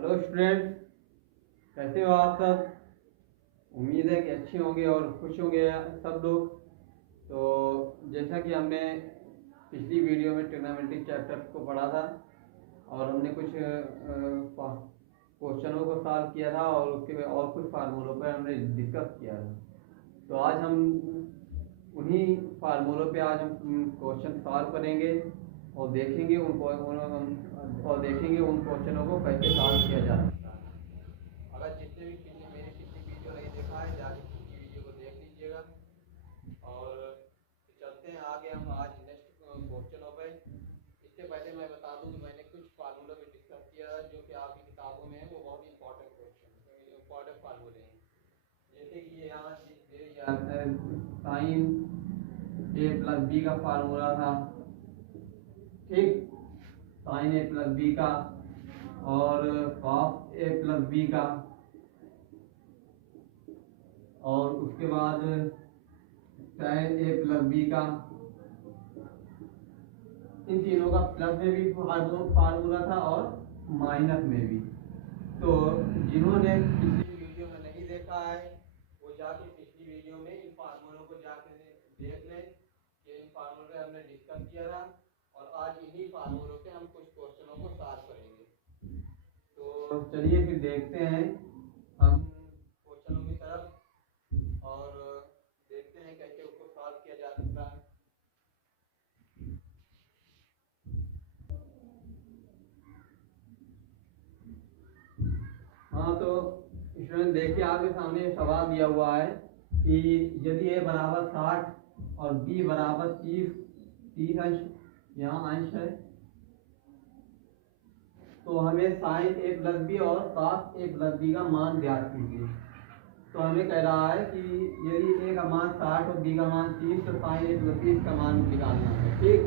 Hello student, कैसे हो आप सब। उम्मीद है कि अच्छे होंगे और खुश होंगे सब लोग। तो जैसा कि हमने पिछली वीडियो में ट्रिग्नोमेट्री चैप्टर को पढ़ा था और हमने कुछ क्वेश्चनों को सॉल्व किया था और उसके और कुछ फार्मूलों पर हमने डिस्कस किया था। तो आज हम उन्हीं फार्मूलों पे आज हम क्वेश्चन सॉल्व करेंगे और देखेंगे उन क्वेश्चनों को कैसे सॉल्व किया जा सकता है। अगर जिसने भी मेरी पिछली वीडियो नहीं देखा है जाके पिछली वीडियो को देख लीजिएगा। और चलते हैं आगे हम आज नेक्स्ट क्वेश्चनों पे। इससे पहले मैं बता दूं कि मैंने कुछ फार्मूलों पे डिस्कस किया है जो कि आपकी किताबों में है, वो बहुत इंपॉर्टेंट क्वेश्चन इंपॉर्टेंट फार्मूले हैं। जैसे कि ये यहाँ साइन ए प्लस बी का फार्मूला था, ठीक, साइन ए प्लस बी का और कॉस ए प्लस बी का, और उसके बाद साइन ए प्लस बी का। इन तीनों का प्लस में भी फार्मूला था और माइनस में भी। तो जिन्होंने पिछली वीडियो में नहीं देखा है वो जाके पिछली वीडियो में इन फार्मूलों को जाके देख लें कि इन फार्मूलों पे हमने डिस्कस किया था और आज इन्हीं फार्मूलों पे हम कुछ क्वेश्चनों को सॉल्व करेंगे। तो चलिए फिर देखते हैं हम क्वेश्चनों की तरफ और देखते हैं कैसे उसको सॉल्व किया जा सकता है। हाँ, तो स्टूडेंट देखिए आपके सामने सवाल दिया हुआ है कि यदि ए बराबर 60 और बी बराबर 30 अंश, यहाँ अंश है, तो हमें साइन ए प्लस बी और कॉस ए प्लस बी का मान ज्ञात कीजिए। तो हमें कह रहा है कि यदि ए का मान 60 और बी का मान 30 तो साइन ए प्लस बी का मान निकालना है, ठीक।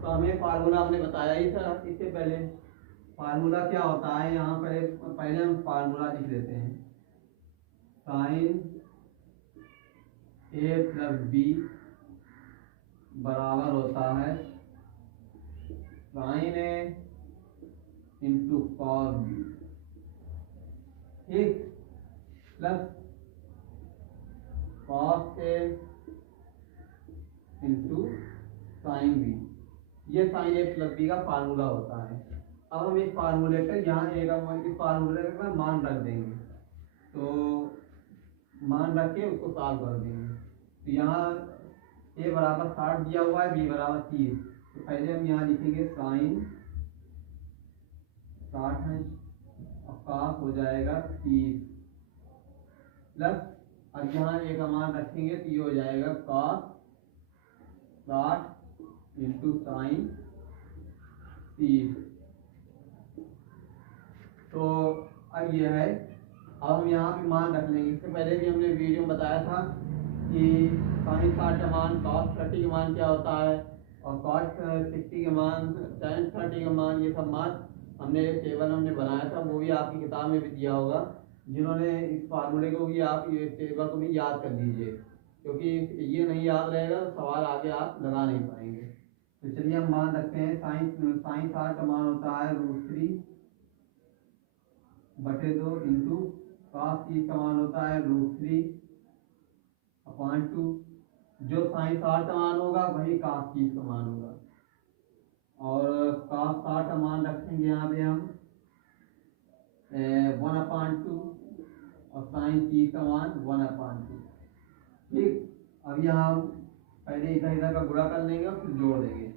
तो हमें फार्मूला हमने बताया ही था इससे पहले। फार्मूला क्या होता है, यहाँ पर पहले हम फार्मूला लिख लेते हैं। साइन ए प्लस बी बराबर होता है साइन ए इंटू कॉस बी, ठीक, plus cos A into sine B. ये साइन ए प्लस बी का फार्मूला होता है। अब हम इस फार्मूले पर यहाँ इस फार्मूले पर मान रख देंगे, तो मान रख के उसको सॉल्व कर देंगे। तो यहाँ ए बराबर 60 दिया हुआ है, बी बराबर 30। तो पहले हम यहाँ लिखेंगे साइन 60 है और कॉस हो जाएगा 30 प्लस, अब यहाँ ए का मान रखेंगे तो ये हो जाएगा कॉस 60 इंटू साइन 30। तो अब ये है, अब हम यहाँ पे मान रख लेंगे। इससे पहले भी हमने वीडियो में बताया था कि साइन 60 का मान कॉस 30 का मान क्या होता है और कॉस 60 का मान, साइन 30 का मान, ये सब मान हमने टेबल हमने बनाया था, वो भी आपकी किताब में भी दिया होगा। जिन्होंने इस फार्मूले को भी आप ये टेबल को भी याद कर लीजिए, क्योंकि ये नहीं याद रहेगा तो सवाल आगे आप लगा नहीं पाएंगे। तो चलिए हम मान रखते हैं। साइन 60 का मान होता है √3/2 इंटू कॉस 30 का मान होता है √3/2। जो साइन 60 का मान होगा वही कॉस 30 का मान होगा, और कॉस 60 का मान रखेंगे यहाँ पे हम 1/2 और साइन 30 का मान 1/2, ठीक। अब यहाँ हम पहले इधर इधर का गुणा कर लेंगे और फिर जोड़ देंगे।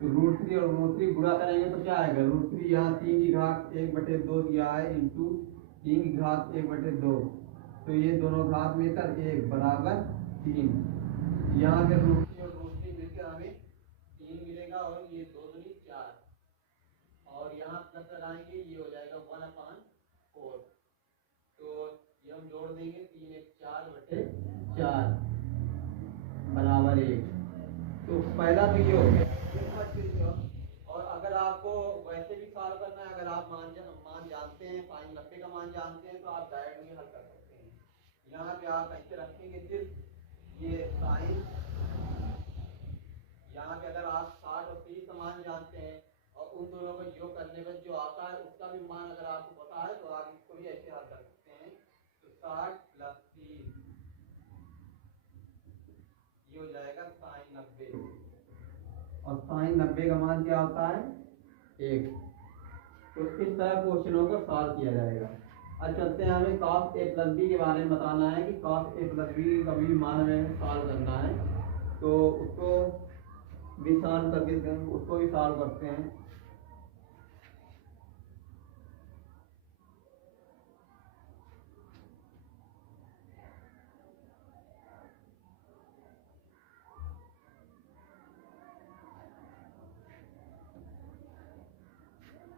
तो √3 और √3 गुणा करेंगे तो क्या आएगा, √3 यहाँ 3 की घात 1/2 दिया है इंटू 3 की घात 1/2, तो ये दोनों घात मिलकर 1 बराबर 3। यहाँ पे √3 और √3 मिलकर हमें 3 मिलेगा और ये 2 दूनी 4, और यहाँ प्लस लगाएंगे ये हो जाएगा 1/4। तो ये हम जोड़ देंगे, 3 1 4/4 बराबर 1। तो पहला तो ये हो गया। और अगर आपको वैसे भी सॉल्व करना है, अगर आप मान जानते हैं, साइन 90 का मान जानते हैं, तो आप डायरेक्ट भी हल कर सकते हैं। यहाँ पे आप ऐसे रखेंगे सिर्फ ये साइन, यहाँ पे अगर आप 60 और 30 का मान जानते हैं और उन दोनों को योग करने पर जो आता है उसका भी मान अगर आपको पता है तो आप इसको भी ऐसे हल कर सकते हैं। तो 60 + 3 ये हो जाएगा sin 90, और sin 90 का मान क्या होता है 1। तो इस तरह क्वेश्चनों को सॉल्व किया जाएगा। अब चलते हैं, हमें cos a + b के बारे में बताना है कि cos a + b का भी मान हमें सॉल्व करना है। तो उसको भी सॉल्व करके उसको भी सॉल्व करते हैं।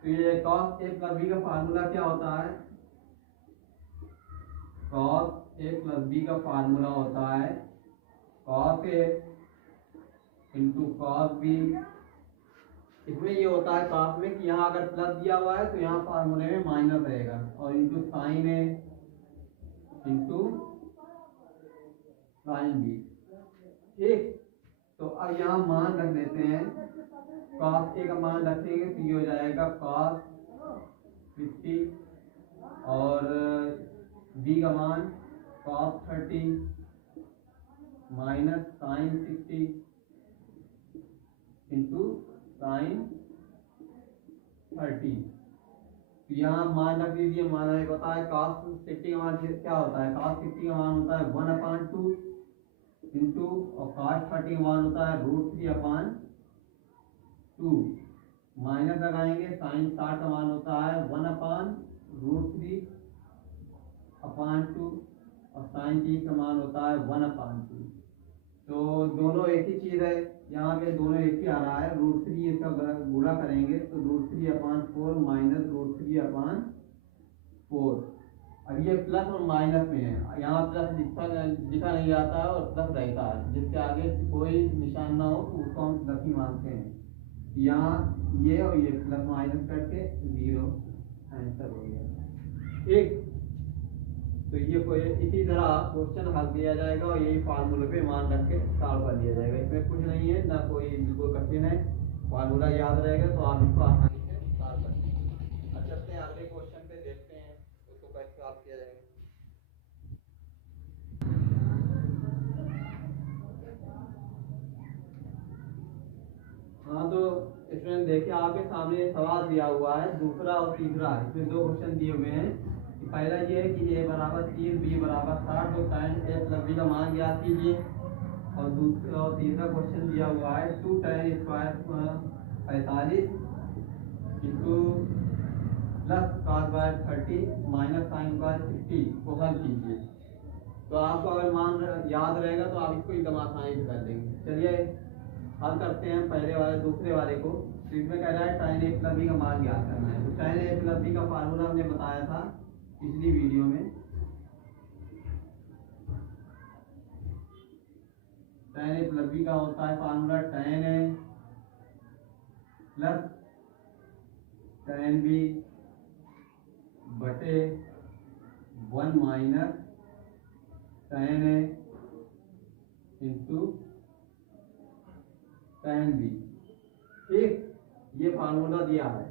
तो ये cos a + b का फार्मूला क्या होता है? cos a + b का फार्मूला होता है cos a × cos b। इसमें ये होता है cos में कि यहाँ अगर प्लस दिया हुआ है तो यहाँ फार्मूले में माइनस रहेगा, और into sin a × sin b। ठीक, तो अब यहाँ मान रख देते हैं। cos a का मान रखेंगे तो ये हो जाएगा cos 50, और b का मान cos 30 minus sin 60 into sin 30। तो यहाँ मान रख दीजिए। मान हमें पता है cos 60 का मान क्या होता है? cos 60 का मान होता है 1/2 इंटू, और cos 30 का मान होता है √3/2। माइनस लगाएंगे, sin 60 का मान होता है 1/√3/2, और sin 30 का मान होता है 1/2। तो दोनों एक ही चीज़ है, यहाँ पे दोनों एक ही आ रहा है। √3 इसका गुणा करेंगे तो √3/4 माइनस √3/4। अब ये प्लस और माइनस में है, यहाँ प्लस लिखा नहीं जाता है और प्लस रहता है। जिसके आगे कोई निशान ना हो तो उसको हम प्लस ही मानते हैं। यहाँ ये और ये प्लस माइनस करके 0 आंसर हो गया। ठीक, तो ये इसी तरह क्वेश्चन हल किया जाएगा और यही फार्मूले पे मान रख के सॉल्व कर लिया जाएगा। इसमें कुछ नहीं है, ना कोई बिल्कुल कठिन है। फार्मूला याद रहेगा तो आप इसको आसानी से सॉल्व कर लेंगे। अब चलते हैं अगले क्वेश्चन पे, देखते हैं उसको कैसे सॉल्व किया जाएगा। हाँ, तो इसमें देखिए आपके सामने सवाल दिया हुआ है, दूसरा और तीसरा। इसमें 2 क्वेश्चन दिए हुए हैं। पहला ये है कि a = 3 b = 60, तो sin a + b का मान ज्ञात कीजिए। और तीसरा क्वेश्चन दिया हुआ है 2 tan square 45 into plus cos 30 minus sin 60 को हल कीजिए। तो आपको अगर मान याद रहेगा तो आप इसको एकदम आसानी से कर देंगे। चलिए हल करते हैं पहले वाले दूसरे वाले को। तो इसमें कह रहा है sin a + b का मान ज्ञात करना है। तो sin a + b का फार्मूला हमने बताया था पिछली वीडियो में। tan a + b का होता है formula tan a plus tan b बटे 1 minus tan a into tan b। ठीक, ये फार्मूला दिया है।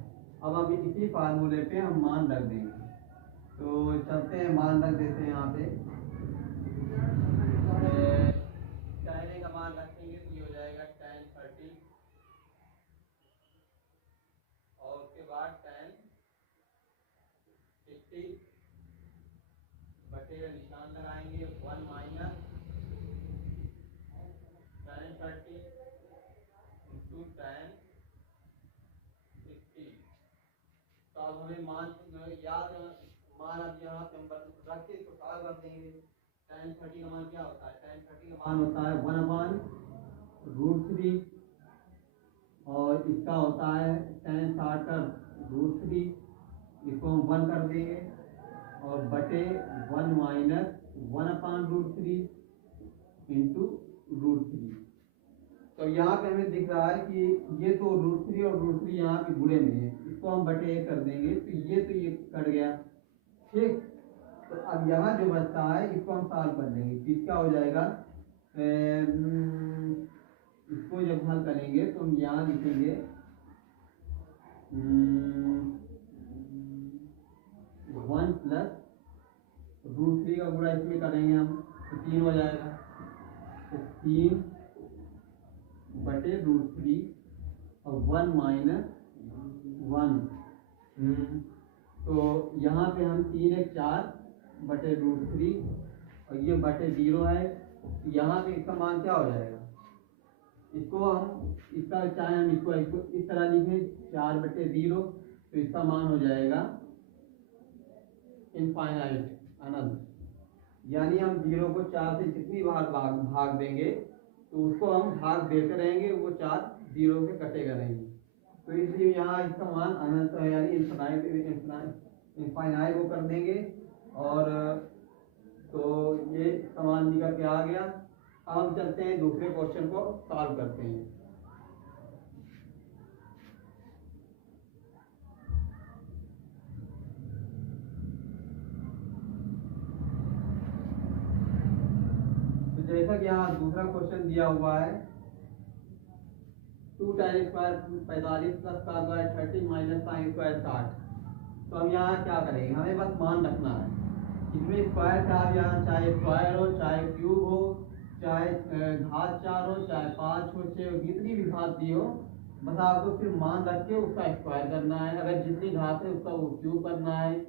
अब अभी इसी फार्मूले पे हम मान रख देंगे। तो चलते हैं, मान रख देते हैं यहाँ पे। tan a का मान रखेंगे तो ये हो जाएगा tan 30, और उसके बाद tan 60 बटे निशान लगाएंगे 1 माइनस tan 30 इंटू tan 60। तो अब हमें मान याद, मान अब यहाँ पे हम रख के इसको सॉल्व कर देंगे। tan 30 का मान क्या होता है? tan 30 का मान होता है 1/√3, और इसका होता है tan 60 का √3, इसको हम 1 कर देंगे, और बटे 1 माइनस 1/√3 इंटू √3। तो यहाँ पे हमें दिख रहा है कि ये तो √3 और √3 यहाँ पे गुणे में है, इसको हम बटे 1 कर देंगे तो ये कट गया। ठीक, तो अब यहाँ जो बचता है इसको हम सॉल्व कर देंगे। इसका हो जाएगा, इसको जब हल करेंगे तो हम यहाँ लिखेंगे 1 प्लस √3 का गुणा इसमें करेंगे हम तो 3 हो जाएगा, तो 3 बटे √3 और 1 माइनस 1। तो यहाँ पे हम 3 एक 4 बटे √3 और ये बटे 0 है, यहाँ पे इसका मान क्या हो जाएगा, इसको हम इसका चाहे हम इसको इस तरह लिखें 4 बटे 0, तो इसका मान हो जाएगा इनफाइनाइट, अनंत। यानी हम 0 को 4 से जितनी बार भाग देंगे तो उसको हम भाग देते रहेंगे, वो 4 0 से कटेगा नहीं, तो इसलिए यहाँ इसका मान अनंत है, यानी इनफाइनाइट वो कर देंगे। और तो ये समान निकल के आ गया। अब हम चलते हैं दूसरे क्वेश्चन को सॉल्व करते हैं। तो जैसा कि यहाँ दूसरा क्वेश्चन दिया हुआ है 2 tan स्क्वायर 45 प्लस का स्क्वायर 30 माइनस साइन स्क्वायर 60। तो हम यहाँ क्या करेंगे, हमें बस मान रखना है, इसमें स्क्वायर का यहाँ चाहे स्क्वायर हो, चाहे क्यूब हो, चाहे घात 4 हो, चाहे 5 हो, 6 हो, जितनी भी घात दी हो, बस आपको सिर्फ मान रख के उसका स्क्वायर करना है। अगर जितनी घात है उसका वो क्यूब करना है,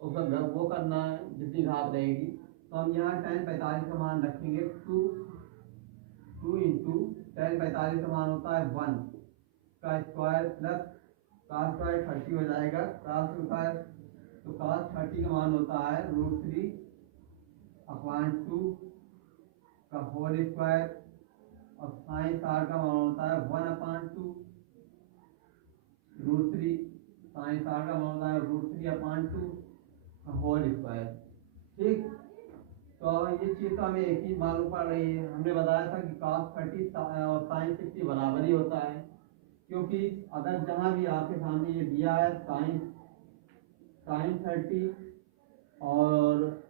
उसका वो करना है जितनी घात रहेगी। तो हम यहाँ tan 45 का मान रखेंगे 2 इंटू tan 45 का मान होता है 1 का स्क्वायर प्लस का स्क्वायर 30 हो जाएगा, का स्क्वायर तो cos 30 का मान होता है √3/2 का होल स्क्वायर और साइन 60 का मान होता है 1/2 √3 साइन 60 का मान होता है √3/2 का होल स्क्वायर। ठीक, तो ये चीज़ तो हमें एक ही मालूम पड़ रही है। हमने बताया था कि cos 30 और साइन 60 बराबर ही होता है, क्योंकि अगर जहाँ भी आपके सामने ये दिया है साइन 30 और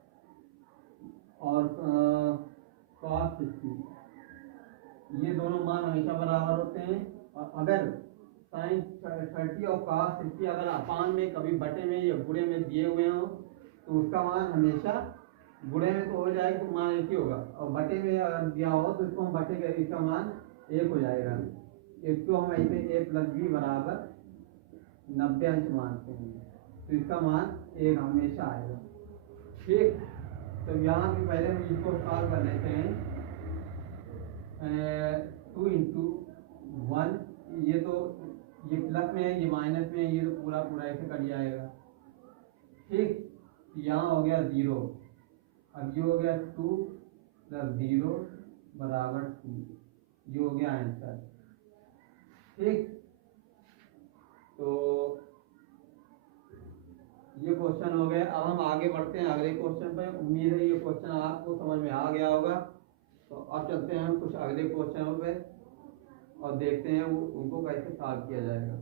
cos 60, ये दोनों मान हमेशा बराबर होते हैं। और अगर साइन 30 और cos 60 अगर अपान में कभी बटे में या गुणे में दिए हुए हों तो उसका मान हमेशा गुणे में तो हो जाएगा, तो मान एक ही होगा, और बटे में अगर दिया हो तो इसको हम बटे का इसका मान 1 हो जाएगा। इसको हम ऐसे a + b बराबर 90 अंश मानते हैं, तो इसका मान 1 हमेशा आएगा। ठीक, तो यहाँ भी पहले हम इसको सॉल्व कर लेते हैं। 2 इंटू 1, ये तो ये प्लस में है, ये माइनस में है, ये तो पूरा ऐसे कट जाएगा। ठीक, यहाँ हो गया 0, अब ये हो गया 2 + 0 बराबर 2, ये हो गया आंसर। ठीक, तो ये क्वेश्चन हो गए। अब हम आगे बढ़ते हैं अगले क्वेश्चन पे। उम्मीद है ये क्वेश्चन आपको समझ में आ गया होगा। तो अब चलते हैं हम कुछ अगले क्वेश्चनों पे और देखते हैं उनको कैसे सॉल्व किया जाएगा।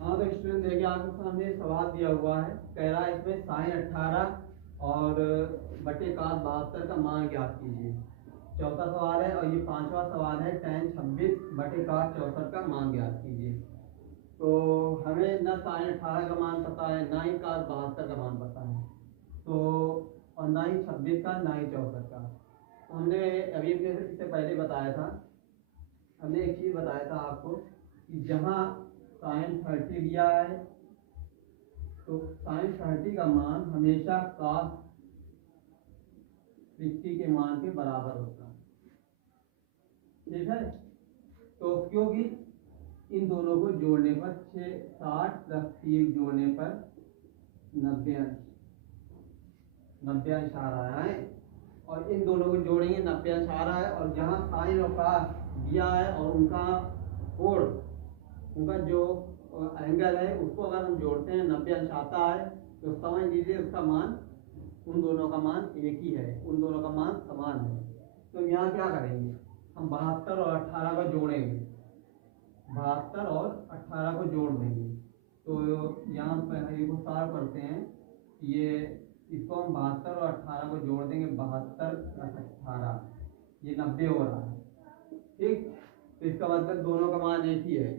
हाँ, तो स्टूडेंट देखिए आपके सामने सवाल दिया हुआ है, कह रहा है इसमें साइन 18 और बटे cos 72 का मान ज्ञात कीजिए। चौथा सवाल है, और ये 5वां सवाल है tan 26 बटे cos 64 का मान ज्ञात कीजिए। तो हमें ना साइन 18 का मान पता है, ना ही cos 72 का मान पता है, तो और ना ही 26 का, ना ही 64 का। तो हमने अभी इससे पहले बताया था, हमने एक चीज़ बताया था आपको कि जहाँ साइन 30 दिया है तो साइन 30 का मान हमेशा cos 60 के मान के बराबर होता है। ठीक है, तो क्योंकि इन दोनों को जोड़ने पर 60 + 3 जोड़ने पर 90 अंश आ रहा है, और इन दोनों को जोड़ेंगे 90 अंश आ रहा है। और जहाँ साइन और cos दिया है और उनका कोण, उनका जो एंगल है उसको अगर हम जोड़ते हैं 90 अंश आता है, तो समझ लीजिए उसका मान, उन दोनों का मान एक ही है, उन दोनों का मान समान है। तो यहाँ क्या करेंगे, हम 72 और 18 को जोड़ेंगे, 72 और 18 को जोड़ देंगे। तो यहाँ पर इसको सॉल्व करते हैं, ये इसको हम 72 और 18 को जोड़ देंगे, 72 प्लस 18, ये 90 हो रहा है। ठीक, तो इसका मतलब दोनों का मान एक ही है।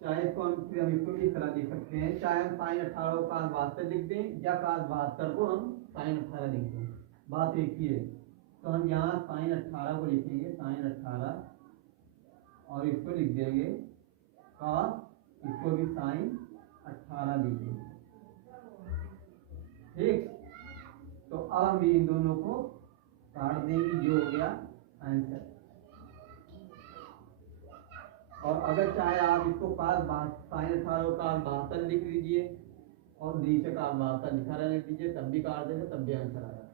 चाहे इसको हम इसको इस तरह लिख सकते हैं, चाहे हम साइन 18 को cos 72 लिख दें या cos 72 को हम साइन 18 लिख दें, बात एक ही है। तो हम यहाँ साइन 18 को लिखेंगे, साइन 18, और इसको लिख देंगे cos, इसको भी साइन 18 लिख देंगे। ठीक, तो अब हम इन दोनों को काट देंगे, ये हो गया आंसर। और अगर चाहे आप इसको साइन 18 को cos 72 लिख लीजिए और नीचे cos 72 लिखा रहने दीजिए, तब भी काट देंगे, तब भी आंसर आएगा।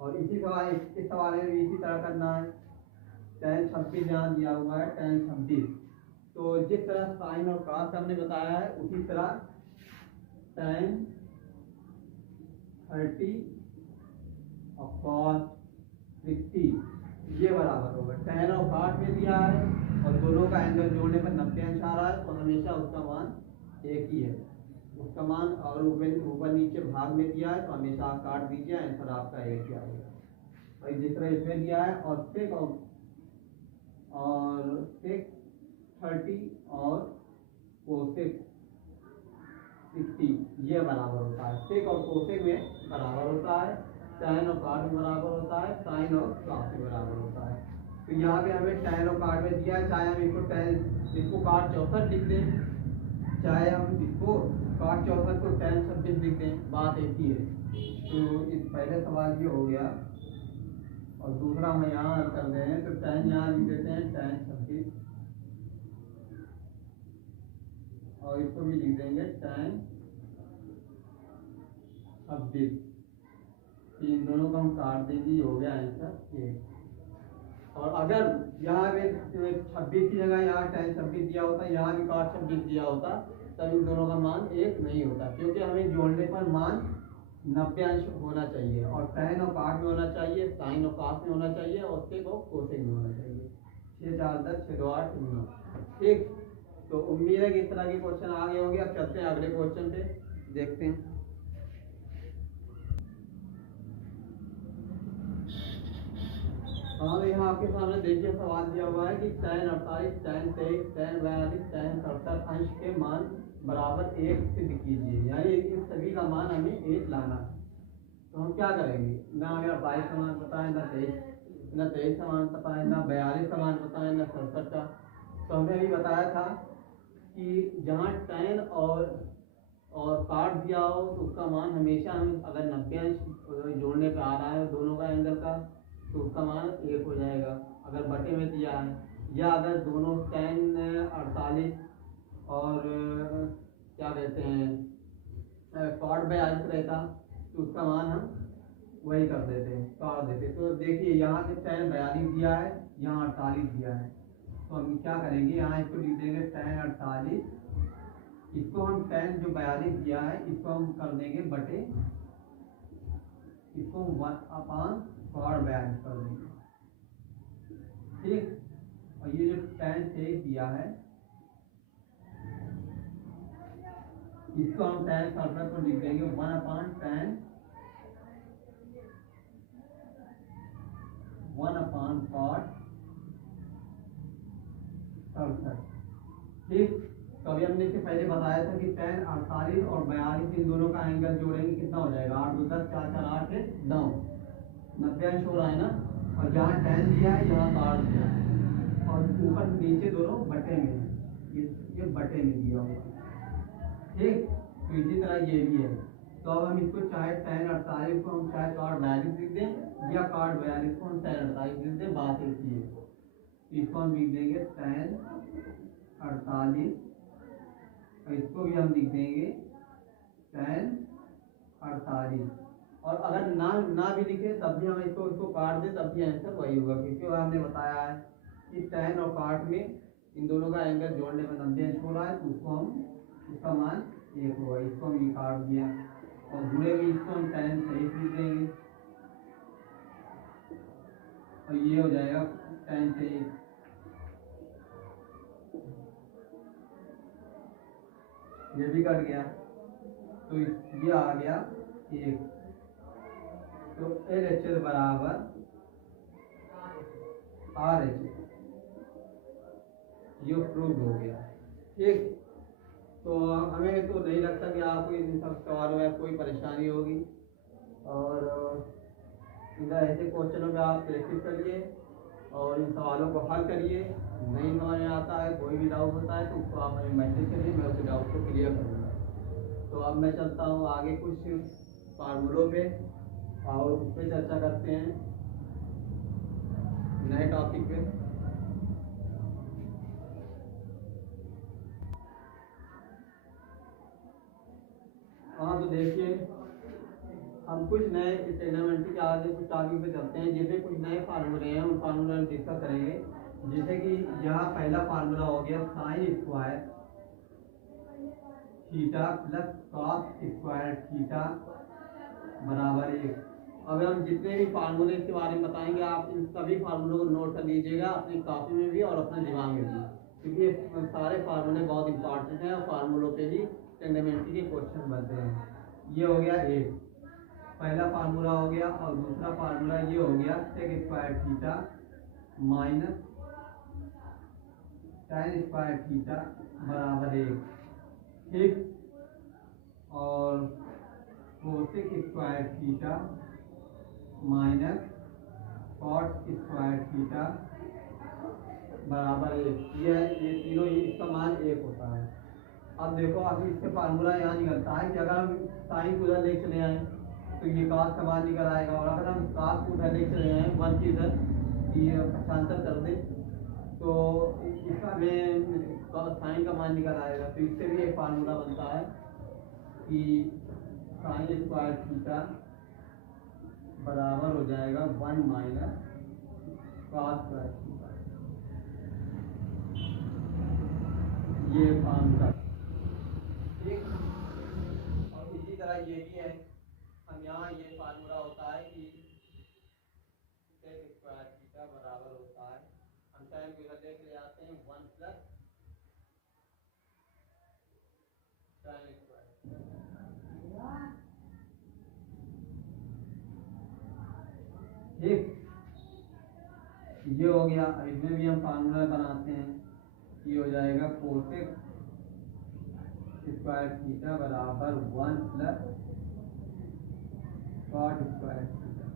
और इसी सवाल इस सवाल में भी इसी तरह करना है। tan 26 यहाँ दिया हुआ है, tan 26, तो जिस तरह साइन और cos हमने बताया है उसी तरह tan 30 और cos 60 ये बराबर होगा। tan और cos में दिया है और दोनों का एंगल जोड़ने पर 90 अंश आ रहा है, तो हमेशा उसका मान एक ही है, उसका मान। और ऊपर नीचे भाग में दिया है तो हमेशा आप काट दीजिए, आंसर आपका एक ही आएगा। और जिस तरह इसमें दिया है और sec 30 और cosec 60 ये बराबर होता है। sec और cosec में बराबर होता है, tan और cot में बराबर होता है, sin और cos में बराबर होता है। तो यहाँ पे हमें tan और cot में दिया है, चाहे हम इसको cot 64 लिख दें, चाहे हम इसको cot 64 को tan 26 लिख दें, बात एक ही है। तो इस पहले सवाल ये हो गया और दूसरा हम यहाँ हल कर रहे हैं, तो tan यहाँ लिख देते हैं tan 26 और इसको भी लिख देंगे tan 26। इन दोनों को हम काट देंगे, ये हो गया आंसर एक। और अगर यहाँ पे 26 की जगह यहाँ tan 26 दिया होता, यहाँ भी cot 26 दिया होता, तब इन दोनों का मान एक नहीं होता, क्योंकि हमें जोड़ने पर मान 90 अंश होना चाहिए और tan और cot में होना चाहिए, sin और cos में होना चाहिए और sec और cosec में होना चाहिए। 6 4 10 6 2 8 9। ठीक, तो उम्मीद है कि इस तरह के क्वेश्चन आगे होंगे। अब चलते हैं अगले क्वेश्चन पे, देखते हैं। हाँ, यहाँ आपके सामने देखिए सवाल दिया हुआ है कि tan 48, tan 23, tan 42, tan 67 अंश के मान बराबर 1 सिद्ध कीजिए, यानी इन सभी का मान हमें 1 लाना है। तो हम क्या करेंगे, ना हमें 28 का मान पता है, ना 23 का मान पता है, ना 42 का मान पता है, ना 67 का। तो हमने अभी बताया था कि जहाँ tan और काट दिया हो तो उसका मान हमेशा हम अगर 90 अंश जोड़ने पे आ रहा है दोनों का एंगल का, तो उसका मान 1 हो जाएगा। अगर बटे में दिया है, या अगर दोनों tan 48 और क्या कहते हैं cot 42 रहता तो उसका मान हम वही कर देते हैं, काट देते। तो देखिए यहाँ पे tan 42 दिया है, यहाँ 48 दिया है, तो हम क्या करेंगे, यहाँ इसको लिख देंगे tan 48, इसको हम tan जो 42 दिया है इसको हम कर देंगे बटे, इसको 1/cot 42 कर देंगे। ठीक, और ये जो tan 23 दिया है इसको हम tan 67 को लिख देंगे 1/tan 1/cot 67। ठीक, तो अभी हमने इससे पहले बताया था कि tan 48 और 42 इन दोनों का एंगल जोड़ेंगे, कितना हो जाएगा, 8 2 10 4 4 8 है 9, 90 अंश हो रहा है ना। और जहाँ tan दिया है यहाँ काट दिया है और ऊपर नीचे दोनों बटे में है, ये बटे में दिया हुआ। ठीक, तो इसी तरह ये भी है। तो अब हम इसको चाहे tan 48 को हम चाहे cot 42 लिख दें या cot 42 को हम tan 48 लिख दें, बात एक ही है। इसको हम लिख देंगे tan 48 और इसको भी हम लिख देंगे tan 48। और अगर ना भी लिखे तब भी हम इसको काट दें तब भी आंसर वही होगा, क्योंकि हमने बताया है कि tan और cot में इन दोनों का एंगल जोड़ने में 90 अंश हो रहा है, तो उसका मान 1 होगा। इसको हम ये काट दिया और जुड़े भी इसको हम tan 23 लिख देंगे और ये हो जाएगा tan 23। ये भी कट गया, तो ये आ गया 1। तो LHS बराबर RHS, ये प्रूव हो गया। ठीक, तो हमें तो नहीं लगता कि आपको इन सब सवालों में कोई परेशानी होगी, और इधर ऐसे क्वेश्चनों में आप प्रैक्टिस करिए और इन सवालों को हल करिए। नहीं समझ में आता है, कोई भी डाउट होता है तो उसको आप हमें मैसेज करिए, मैं उस डाउट को क्लियर करूँगा। तो अब मैं चलता हूँ आगे कुछ फार्मूलों पे और उस पर चर्चा करते हैं नए टॉपिक पे। हाँ, तो देखिए हम कुछ नए ट्रिग्नोमेट्री के आगे कुछ टॉपिक पे चलते हैं, जिसमें कुछ नए फार्मूले हैं, उन फार्मूले में डिस्कस करेंगे। जैसे कि यहाँ पहला फार्मूला हो गया sine square theta plus cos square theta बराबर 1। अब हम जितने भी फार्मूले इसके बारे में बताएंगे, आप इन सभी फार्मूलों को नोट कर लीजिएगा अपनी कॉपी में भी और अपने दिमाग में भी, क्योंकि ये सारे फार्मूले बहुत इंपॉर्टेंट हैं और फार्मूलों पे ही ट्रिग्नोमेट्री के क्वेश्चन बनते हैं। ये हो गया एक पहला फार्मूला हो गया, और दूसरा फार्मूला ये हो गया sec square theta minus tan square theta बराबर 1। ठीक, और cosec square theta minus cot square theta बराबर 1। ये तीनों ही इसका मान 1 होता है। अब देखो, अभी इससे फार्मूला यहाँ निकलता है कि अगर हम साइन को उधर ले चले आए तो ये कास का मान निकल आएगा, और अगर हम कास को उधर ले चले आए 1 की इधर ये पक्षांतर कर दे तो इसका में साइन का मान निकल आएगा। तो इससे भी एक फार्मूला बनता है कि साइन स्क्वायर थीटा बराबर हो जाएगा 1 माइनस कॉस स्क्वायर थीटा। ये फार्मूला। ठीक, और इसी तरह ये भी है, हम यहाँ ये फार्मूला होता है कि सेक स्क्वायर थीटा बराबर होता है, हम टाइम को इधर लेके ले आते हैं 1 प्लस tan स्क्वायर। ठीक, ये हो गया। इसमें भी हम फार्मूला बनाते हैं, ये हो जाएगा कोसेक स्क्वायर थीटा बराबर 1 प्लस कॉट स्क्वायर थीटा।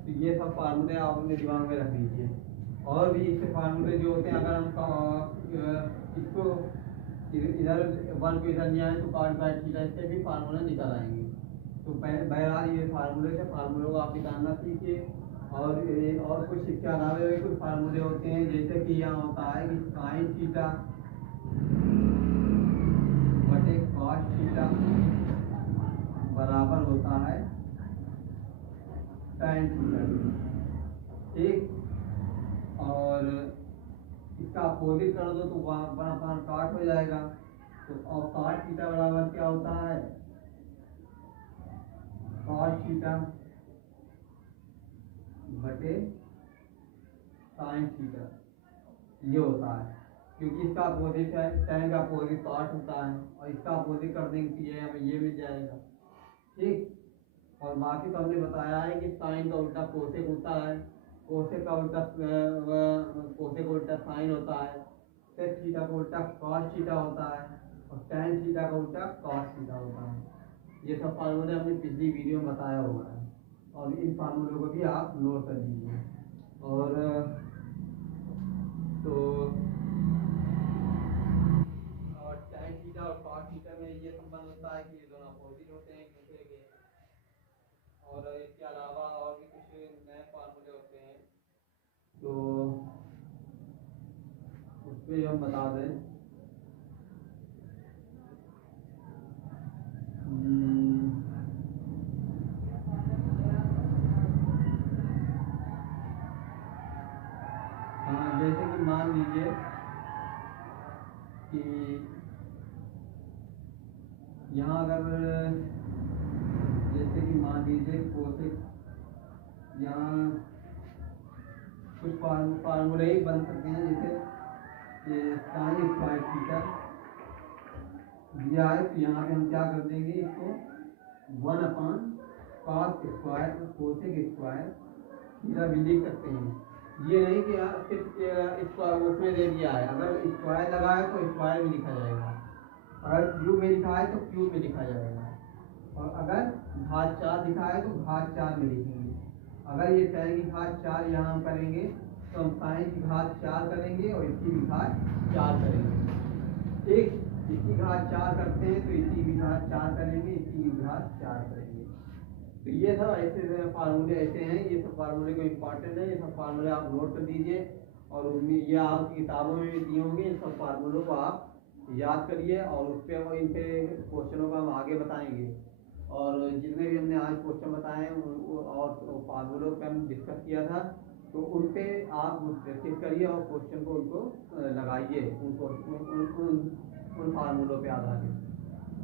तो ये सब फार्मूले आप अपने दिमाग में रख लीजिए। और भी इसके फार्मूले जो होते हैं, अगर हम इसको इधर 1 को इधर नहीं आए तो कॉट स्क्वायर थीटा, इससे भी फार्मूले निकल आएंगे। तो बहरहाल ये फार्मूले से फार्मूलों को आप निकालना सीखिए। और कुछ इसके अलावा भी कुछ फार्मूले होते हैं, जैसे कि यहाँ होता है कि साइन थीटा बटे कॉस थीटा बराबर होता है tan थीटा। ठीक, और इसका अपोजिट कर दो तो 1/cot हो जाएगा। तो और cot थीटा बराबर क्या होता है, cos थीटा बटे साइन थीटा, ये होता है। क्योंकि इसका अपोजिट है, tan का अपोजिट cot होता है, और इसका अपोजिट कर देंगे तो ये हमें ये मिल जाएगा। ठीक, और बाकी तो हमने बताया है कि साइन का उल्टा कोसेक होता है, कोसेक का उल्टा साइन होता है, सेक थीटा का उल्टा कॉस थीटा होता है, और tan थीटा का उल्टा कॉस थीटा होता है। ये सब फार्मूले हमने पिछली वीडियो में बताया हुआ है, और इन फार्मूलों को भी आप नोट कर लीजिए। और तो tan थीटा और कॉस थीटा में ये संबंध होता है कि ये दोनों अपोजिट होते हैं एक दूसरे के। और इसके अलावा और भी कुछ नए फार्मूले होते हैं, तो उस पर हम बता दें। हाँ, जैसे कि मान लीजिए कि यहाँ अगर जैसे कि मान लीजिए कोसेक, यहाँ कुछ फार्मूले ही बन सकते हैं, जैसे साइन स्क्वायर थीटा दिया है तो यहाँ पे हम क्या कर देंगे इसको 1/cos square cosec square theta भी लिख सकते हैं। ये नहीं कि यार सिर्फ स्क्वायर उसमें दे दिया है, अगर स्क्वायर लगा है तो स्क्वायर में लिखा जाएगा, अगर क्यूब में लिखा है तो क्यूब में लिखा जाएगा, और अगर घात 4 लिखा है तो घात 4 में लिखेंगे। अगर ये tan की घात 4 यहाँ हम करेंगे तो हम sin की घात 4 करेंगे और इसकी भी घात 4 करेंगे। ठीक, इसकी घात 4 करते हैं तो इसकी भी घात 4 करेंगे, इसकी भी घात 4 करेंगे। तो ये सब ऐसे फार्मूले ऐसे हैं, ये सब फार्मूले को इम्पॉर्टेंट है, ये सब फार्मूले आप नोट कर दीजिए और उनमें ये आपकी किताबों में भी दिए होंगे। इन सब फार्मूलों को आप याद करिए और उस पर इन पे क्वेश्चनों को हम आगे बताएंगे। और जितने भी हमने आज क्वेश्चन बताए हैं और फार्मूलों पे हम डिस्कस किया था, तो उन पे आप प्रैक्टिस करिए और क्वेश्चन को उनको लगाइए उन फार्मूलों पे आधारित।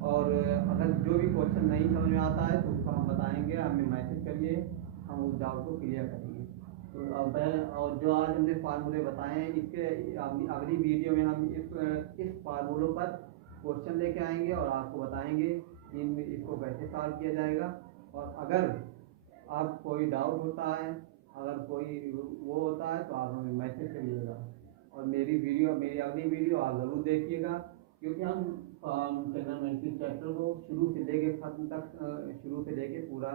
और अगर जो भी क्वेश्चन नहीं समझ में आता है तो उसको हम बताएंगे, हमें मैसेज करिए, हम उस डाउट को क्लियर करेंगे। तो अब और जो आज हमने फार्मूले बताए हैं, इसके अगली वीडियो में हम इस फार्मूलों पर क्वेश्चन लेके आएंगे और आपको बताएंगे इसको कैसे सॉल्व किया जाएगा। और अगर आप कोई डाउट होता है, अगर कोई वो होता है तो आप हमें मैसेज करिएगा। और मेरी अगली वीडियो आप ज़रूर देखिएगा, क्योंकि हम ट्रिग्नोमेट्री चैप्टर को शुरू से लेके खत्म तक, शुरू से लेके पूरा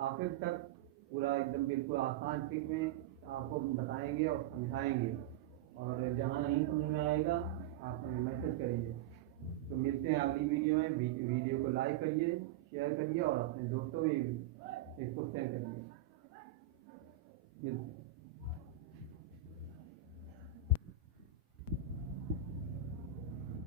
आखिर तक पूरा एकदम बिल्कुल आसान ट्रिक में आपको बताएंगे और समझाएंगे। और जहाँ नहीं समझ में आएगा आप हमें मैसेज करिए। तो मिलते हैं अगली वीडियो में। वीडियो को लाइक करिए, शेयर करिए और अपने दोस्तों में इसको शेयर करिए। मिलते